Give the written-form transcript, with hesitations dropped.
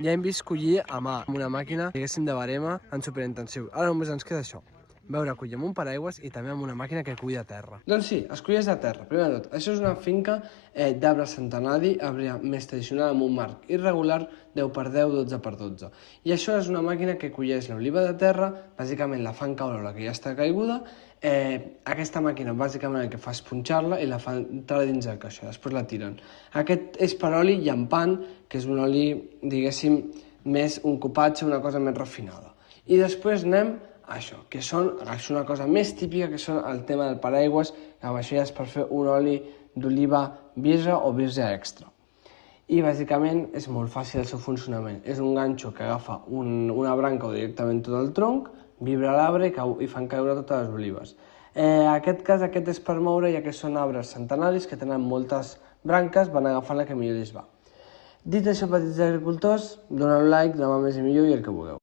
Ja hem vist collir a mà amb una màquina, diguéssim, de barema en superintensiu. Ara només ens queda això, veure collir amb un paraigües i també amb una màquina que cull de terra. Doncs sí, es cull de terra, primer de tot. Això és una finca d'arbre centenari, arbre més tradicional amb un marc irregular 10x10, 12x12. I això és una màquina que colleix l'oliva de terra, bàsicament la fan caure la que ja està caiguda. Aquesta màquina bàsicament el que fa és punxar-la i la fa entrar dins el caixó, després la tiren. Aquest és per oli llampant, que és un oli, diguéssim, més un cupatge, una cosa més refinada. I després anem a això, que és una cosa més típica, que són el tema del paraigües, que amb això ja és per fer un oli d'oliva virge o virge extra. I bàsicament és molt fàcil el seu funcionament. És un ganxo que agafa una branca o directament tot el tronc, vibra l'arbre i fan caure totes les olives. En aquest cas, aquest és per moure, ja que són arbres centenaris que tenen moltes branques, van agafant la que millor els va. Dit això, petits agricultors, doneu like, demà més i millor i el que vulgueu.